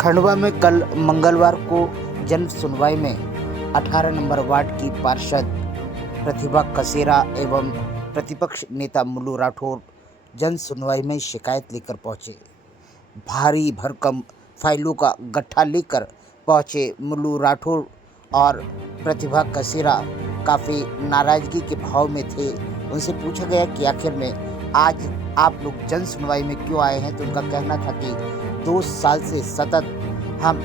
खंडवा में कल मंगलवार को जन सुनवाई में 18 नंबर वार्ड की पार्षद प्रतिभा कसेरा एवं प्रतिपक्ष नेता मुल्लू राठौर जन सुनवाई में शिकायत लेकर पहुंचे। भारी भरकम फाइलों का गट्ठा लेकर पहुंचे मुल्लू राठौर और प्रतिभा कसेरा काफ़ी नाराज़गी के भाव में थे। उनसे पूछा गया कि आखिर में आज आप लोग जन सुनवाई में क्यों आए हैं, तो उनका कहना था कि 2 साल से सतत हम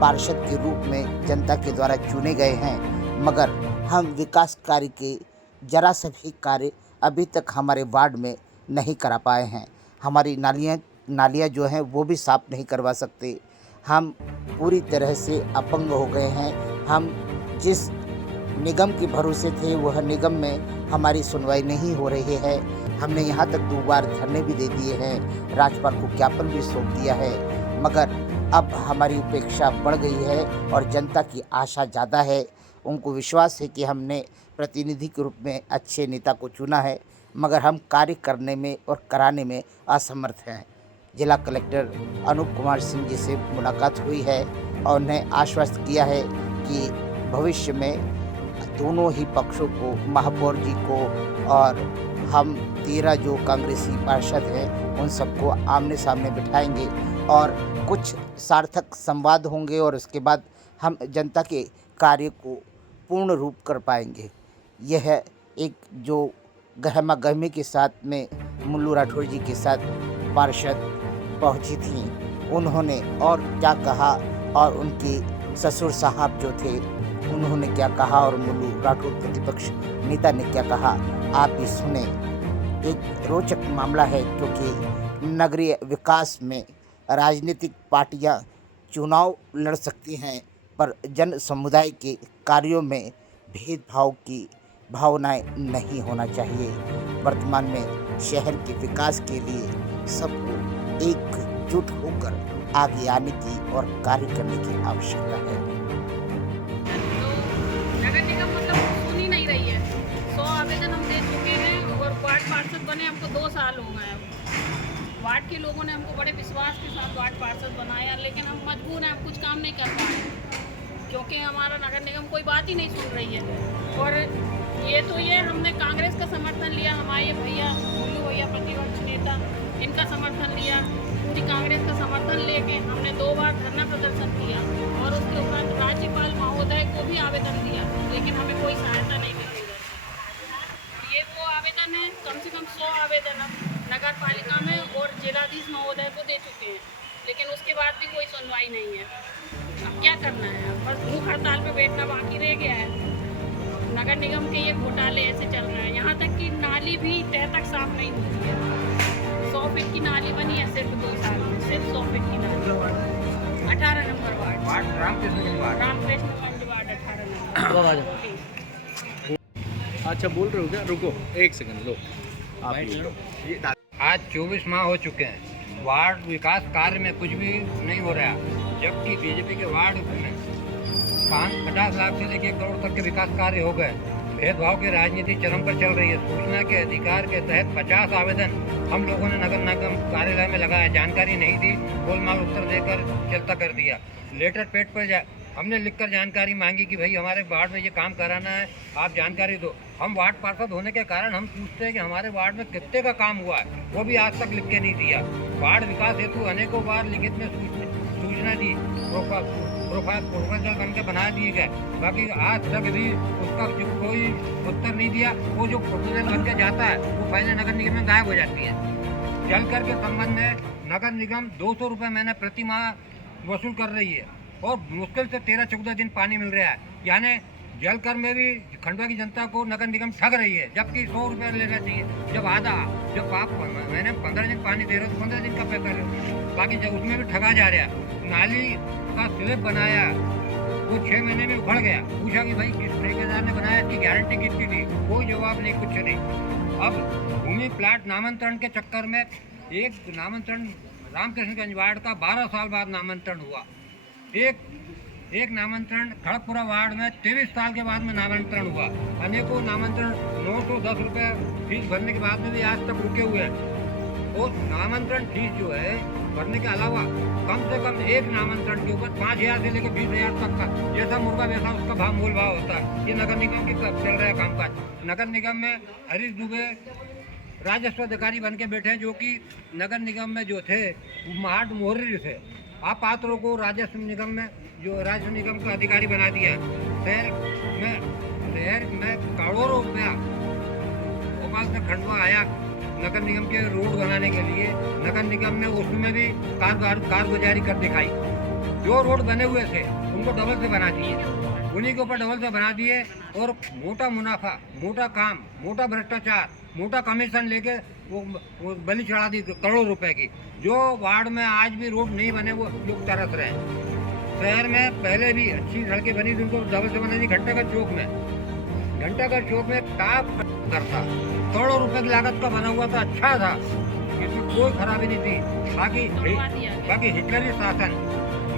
पार्षद के रूप में जनता के द्वारा चुने गए हैं, मगर हम विकास कार्य के जरा सा भी कार्य अभी तक हमारे वार्ड में नहीं करा पाए हैं। हमारी नालियाँ जो हैं वो भी साफ़ नहीं करवा सकते। हम पूरी तरह से अपंग हो गए हैं। हम जिस निगम के भरोसे थे वह निगम में हमारी सुनवाई नहीं हो रही है। हमने यहाँ तक 2 बार धरने भी दे दिए हैं, राज्यपाल को ज्ञापन भी सौंप दिया है, मगर अब हमारी उपेक्षा बढ़ गई है और जनता की आशा ज़्यादा है। उनको विश्वास है कि हमने प्रतिनिधि के रूप में अच्छे नेता को चुना है, मगर हम कार्य करने में और कराने में असमर्थ हैं। जिला कलेक्टर अनूप कुमार सिंह जी से मुलाकात हुई है और उन्हें आश्वस्त किया है कि भविष्य में दोनों ही पक्षों को, महापौर जी को और हम 13 जो कांग्रेसी पार्षद हैं उन सबको आमने सामने बिठाएंगे और कुछ सार्थक संवाद होंगे और उसके बाद हम जनता के कार्य को पूर्ण रूप कर पाएंगे। यह एक जो गहमा गहमी के साथ में मुल्लू राठौर जी के साथ पार्षद पहुंची थी, उन्होंने और क्या कहा और उनके ससुर साहब जो थे उन्होंने क्या कहा और मुल्लू राठौर प्रतिपक्ष नेता ने क्या कहा, आप भी सुने। एक रोचक मामला है क्योंकि नगरीय विकास में राजनीतिक पार्टियां चुनाव लड़ सकती हैं, पर जन समुदाय के कार्यों में भेदभाव की भावनाएं नहीं होना चाहिए। वर्तमान में शहर के विकास के लिए सबको एकजुट होकर आगे आने की और कार्य करने की आवश्यकता है। नगर निगम मतलब सुन ही नहीं रही है। 100 आवेदन हम दे चुके हैं और वार्ड पार्षद बने हमको 2 साल हो गए हैं। वार्ड के लोगों ने हमको बड़े विश्वास के साथ वार्ड पार्षद बनाया, लेकिन हम मजबूर हैं, हम कुछ काम नहीं कर पाए क्योंकि हमारा नगर निगम कोई बात ही नहीं सुन रही है। और ये हमने कांग्रेस का समर्थन लिया, हमारे भैया मुल्लू भैया प्रतिपक्ष नेता, इनका समर्थन लिया, पूरी कांग्रेस का समर्थन लेके हमने 2 बार धरना प्रदर्शन किया और उसके उपरांत राज्यपाल महोदय को भी आवेदन दिया, लेकिन हमें कोई सहायता नहीं मिली उधर। ये वो आवेदन है, कम से कम 100 आवेदन हम नगर पालिका में और जिलाधीश महोदय को दे चुके हैं, लेकिन उसके बाद भी कोई सुनवाई नहीं है। अब क्या करना है, बस भूख हड़ताल पे बैठना बाकी रह गया है। नगर निगम के ये घोटाले ऐसे चल रहे हैं, यहाँ तक कि नाली भी तह तक साफ नहीं होती है। 100 फीट की नाली बनी है सिर्फ 2 साल में, सिर्फ 100 फीट की नाली। 18 नंबर वार्ड रामकृष्णगंज वार्ड 18 नंबर। अच्छा बोल रहे हो क्या? रुको 1 सेकंड, लो आप ही लो। आज 24 माह हो चुके हैं, वार्ड विकास कार्य में कुछ भी नहीं हो रहा, जबकि बीजेपी के वार्ड में 50 लाख से लेकर 1 करोड़ तक के विकास कार्य हो गए। भेदभाव की राजनीति चरम पर चल रही है। सूचना के अधिकार के तहत 50 आवेदन हम लोगों ने नगर निगम कार्यालय में लगाया, जानकारी नहीं दी, गोलमाल उत्तर देकर चलता कर दिया। लेटर पेड पर हमने लिखकर जानकारी मांगी कि भाई हमारे वार्ड में ये काम कराना है, आप जानकारी दो। हम वार्ड पार्षद होने के कारण हम पूछते हैं कि हमारे वार्ड में कितने का काम हुआ है, वो भी आज तक लिख के नहीं दिया। वार्ड विकास हेतु अनेकों बार लिखित में सूचना दी, प्रोफाइल बन के बना दिए गए, बाकी आज तक भी उसका कोई उत्तर नहीं दिया। वो जो प्रोपोजल बन के जाता है वो फाइलें नगर निगम में गायब हो जाती है। जलकर के संबंध में नगर निगम 200 रुपये महीने प्रति माह वसूल कर रही है और मुश्किल से 13-14 दिन पानी मिल रहा है। यानी जलकर में भी खंडवा की जनता को नगर निगम ठग रही है, जबकि 100 रुपये लेना चाहिए। जब आप मैंने 15 दिन पानी दे रहे हो तो 15 दिन का पे कर रहे हो, बाकी जब उसमें भी ठगा जा रहा। नाली का स्लिप बनाया वो 6 महीने में उखड़ गया। पूछा कि भाई किस ठेकेदार ने बनाया, इसकी गारंटी किसकी थी? कोई जवाब नहीं, कुछ नहीं। अब भूमि प्लाट नामांतरण के चक्कर में एक नामांतरण रामकृष्णगंज वार्ड का 12 साल बाद नामांतरण हुआ। एक नामांतरण खड़गपुरा वार्ड में 23 साल के बाद में नामांतरण हुआ। अनेकों नामांतरण 910 रुपये फीस भरने के बाद में भी आज तक रुके हुए हैं। और नामांतरण फीस जो है भरने के अलावा कम से कम एक नामांतरण के ऊपर 5,000 से लेकर 20,000 तक का जैसा मुर्गा वैसा उसका भाव मोल भाव होता है। ये नगर निगम की तरफ चल रहा है कामकाज। नगर निगम में हरीश दुबे राजस्व अधिकारी बन के बैठे हैं, जो कि नगर निगम में जो थे वो महाट मोहर्री थे। आप पात्रों को राजस्व निगम में जो राजस्व निगम का अधिकारी बना दिया। शहर में करोड़ों रुपया भोपाल से खंडवा आया नगर निगम के रोड बनाने के लिए। नगर निगम ने उसमें भी कारगुजारी कर दिखाई। जो रोड बने हुए थे उनको डबल से बना दिए, उन्हीं के ऊपर डबल से बना दिए और मोटा मुनाफा, मोटा काम, मोटा भ्रष्टाचार, मोटा कमीशन लेके वो बलि चढ़ा दी करोड़ों रुपए की। जो वार्ड में आज भी रोड नहीं बने वो लोग तरस रहे हैं। शहर में पहले भी अच्छी सड़कें बनी थी, उनको डबल से बना दी। घंटाघर चौक में टाप करता करोड़ों रुपए की लागत का बना हुआ था, अच्छा था, इसमें कोई खराबी नहीं थी। बाकी हिटलरी शासन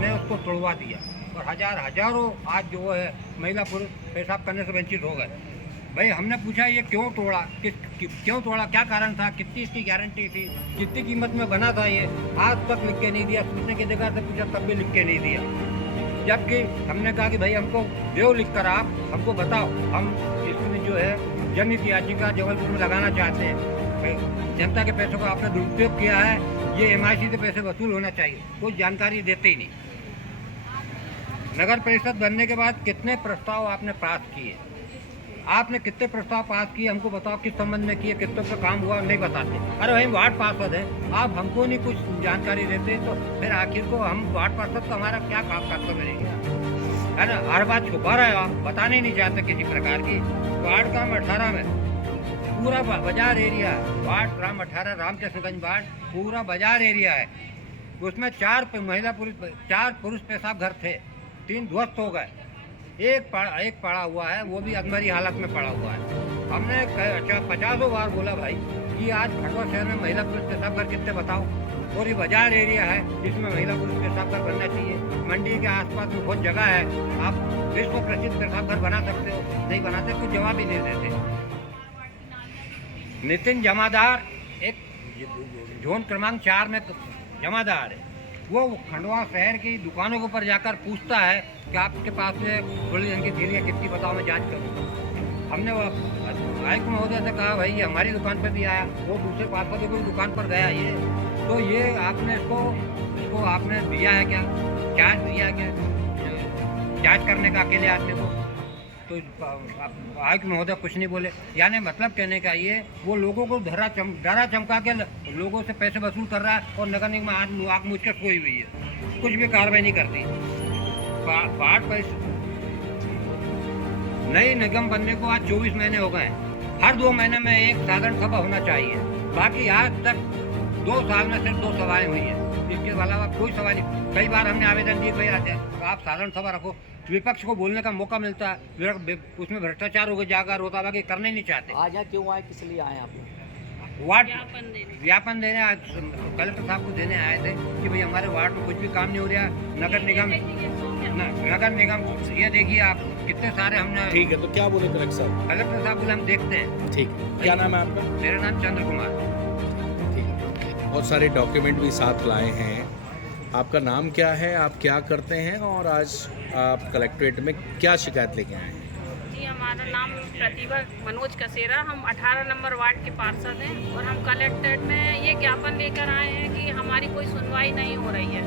ने उसको तोड़वा दिया और हजारों आज जो है महिला पुरुष पेशाब करने से वंचित हो गए। भाई हमने पूछा ये क्यों तोड़ा, क्यों तोड़ा, क्या कारण था, कितनी इसकी गारंटी थी, कितनी कीमत में बना था, ये आज तक लिख के नहीं दिया। सूचना की जगह से पूछा तब भी लिख के नहीं दिया। जबकि हमने कहा कि भाई हमको देव लिख कर आप हमको बताओ, हम इसमें जो है जनहित याचिका जबलपुर में लगाना चाहते हैं। जनता के पैसों का आपने दुरुपयोग किया है, ये MIC से पैसे वसूल होना चाहिए। कोई जानकारी देते ही नहीं। नगर परिषद बनने के बाद कितने प्रस्ताव आपने पास किए, आपने कितने प्रस्ताव पास किए हमको बताओ, किस संबंध में किए, कितनों का काम हुआ, नहीं बताते। अरे भाई वार्ड पार्षद है, आप हमको नहीं कुछ जानकारी देते तो फिर आखिर को हम वार्ड पार्षद का हमारा क्या काम कर्तव्य रहेगा, है ना। हर बात छुपा रहे हो आप, बताने नहीं चाहते किसी प्रकार की। वार्ड काम 18 में पूरा बाजार एरिया है। वार्ड राम 18 रामकृष्णगंज वार्ड पूरा बाजार एरिया है। उसमें 4 पुरुष पेशाब घर थे, 3 ध्वस्त हो गए, एक पड़ा हुआ है, वो भी अधमरी हालत में पड़ा हुआ है। हमने 50 बार बोला भाई कि आज खंडवा शहर में महिला पुरुष पेशाब घर कितने बताओ, और ये बाजार एरिया है जिसमें महिला पुरुष पेशाब घर बनना चाहिए। मंडी के आसपास में बहुत जगह है, आप विश्व प्रसिद्ध पेशाब घर बना सकते हो, नहीं बनाते, कुछ जवाब ही नहीं देते। नितिन जमादार एक जोन क्रमांक 4 में जमादार है, वो खंडवा शहर की दुकानों के ऊपर जाकर पूछता है कि आपके पास में थोड़ी रंग की थैलियाँ कितनी बताओ, मैं जांच करूँगा। हमने आयुक्त महोदय से कहा भाई ये हमारी दुकान पर भी आया, वो दूसरे पार्षद की कोई दुकान पर गया ये, तो ये आपने इसको आपने दिया है क्या, चार्ज दिया क्या जांच करने का अकेले आदमी को? तो आयुक्त महोदय कुछ नहीं बोले। यानी मतलब कहने का ये, वो लोगों को डरा चमका के लोगों से पैसे वसूल कर रहा है और नगर निगम में आग मुझ कर सोई हुई है, कुछ भी कार्रवाई नहीं करती। वार्ड परिषद नई निगम बनने को आज 24 महीने हो गए। हर 2 महीने में एक साधारण सभा होना चाहिए, बाकी आज तक 2 साल में सिर्फ 2 सभाएं हुई हैं, इसके अलावा कोई सभा नहीं। कई बार हमने आवेदन दिए भाई तो आप साधारण सभा रखो, विपक्ष को बोलने का मौका मिलता है, उसमें भ्रष्टाचार हो गया जाकर होता, बाकी करने नहीं चाहते। आज यहाँ क्यों आए, किस लिए आए आप? वार्ड ज्ञापन देने आज कलेक्टर साहब को देने आए थे कि भाई हमारे वार्ड में कुछ भी काम नहीं हो रहा। नगर निगम ये देखिए आप कितने सारे हमने। ठीक है, तो क्या बोले कलेक्टर साहब? कलेक्टर साहब बोले हम देखते हैं। ठीक, क्या नाम है आपका? मेरा नाम चंद्र कुमार। ठीक है, बहुत सारे डॉक्यूमेंट भी साथ लाए हैं। आपका नाम क्या है, आप क्या करते हैं और आज आप कलेक्ट्रेट में क्या शिकायत लेके आए हैं? जी हमारा नाम प्रतिभा मनोज कसेरा, हम 18 नंबर वार्ड के पार्षद हैं और हम कलेक्ट्रेट में ये ज्ञापन लेकर आए हैं कि हमारी कोई सुनवाई नहीं हो रही है,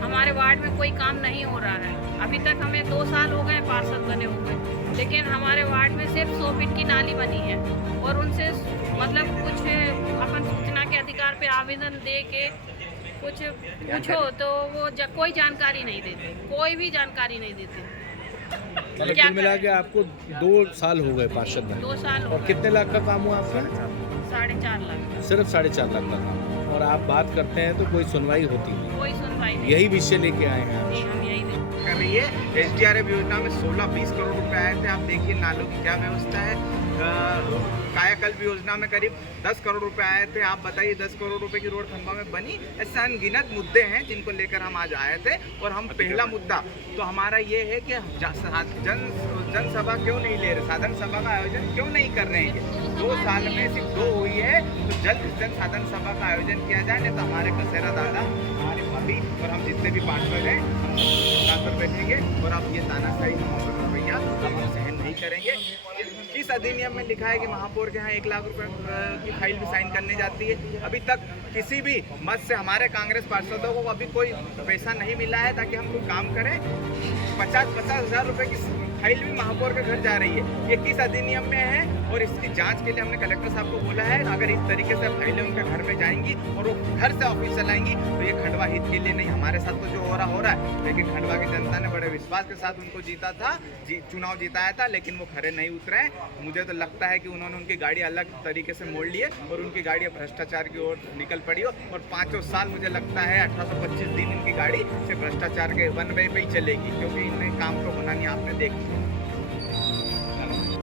हमारे वार्ड में कोई काम नहीं हो रहा है। अभी तक हमें 2 साल हो गए पार्षद बने हुए, लेकिन हमारे वार्ड में सिर्फ 100 फीट की नाली बनी है और उनसे मतलब कुछ अपन सूचना के अधिकार पे आवेदन दे के कुछ पूछो तो वो कोई जानकारी नहीं देते, कोई भी जानकारी नहीं देते। मतलब कुल मिला के आपको 2 साल हो गए पार्षद बने? 2 साल हो और गए। कितने लाख का काम हुआ आपका? 4.5 लाख। सिर्फ 4.5 लाख का काम, और आप बात करते हैं तो कोई सुनवाई होती नहीं। कोई सुनवाई नहीं। यही विषय लेके आए हैं जी आप? हम यही कर रही है। SDRF योजना में 16-20 करोड़ रुपए आए थे। आप देखिए नालों की क्या व्यवस्था है। कायाकल्प योजना में करीब 10 करोड़ रुपए आए थे। आप बताइए 10 करोड़ रुपए की रोड खंडवा में बनी? ऐसे अनगिनत मुद्दे हैं जिनको लेकर हम आज आए थे। और हम पहला मुद्दा तो हमारा ये है कि जनसभा क्यों नहीं ले रहे, साधारण सभा का आयोजन क्यों नहीं कर रहे हैं? 2 साल में सिर्फ 2 हुई है, तो जल्द से जल्द साधारण सभा का आयोजन किया जाए, नहीं तो हमारे कसेरा दादा हमारे भी, और हम जितने भी पार्षद हैं हम सब पर बैठेंगे और अब ये तानाशाही रवैया अब हम सहन नहीं करेंगे। किस अधिनियम में लिखा है कि महापौर के यहाँ 1 लाख रुपए की फाइल भी साइन करने जाती है? अभी तक किसी भी मत से हमारे कांग्रेस पार्षदों को अभी कोई पैसा नहीं मिला है ताकि हम कोई काम करें। 50-50 हज़ार रुपए की फाइल भी महापौर के घर जा रही है। ये किस अधिनियम में है? और इसकी जांच के लिए हमने कलेक्टर साहब को बोला है, अगर इस तरीके से फाइलें उनके घर में जाएंगी और वो घर से ऑफिस चलाएंगी तो ये खंडवा हित के लिए नहीं, हमारे साथ तो जो हो रहा है। लेकिन खंडवा की जनता ने बड़े विश्वास के साथ उनको जीता था, चुनाव जिताया था, लेकिन वो खरे नहीं उतरे। मुझे तो लगता है कि उन्होंने उनकी गाड़ी अलग तरीके से मोड़ लिए और उनकी गाड़ी अब भ्रष्टाचार की ओर निकल पड़ी हो। और 5 साल मुझे लगता है 1825 दिन इनकी गाड़ी से भ्रष्टाचार के वन वे पे ही चलेगी, क्योंकि इनने काम तो होना नहीं, आपने देख लिया।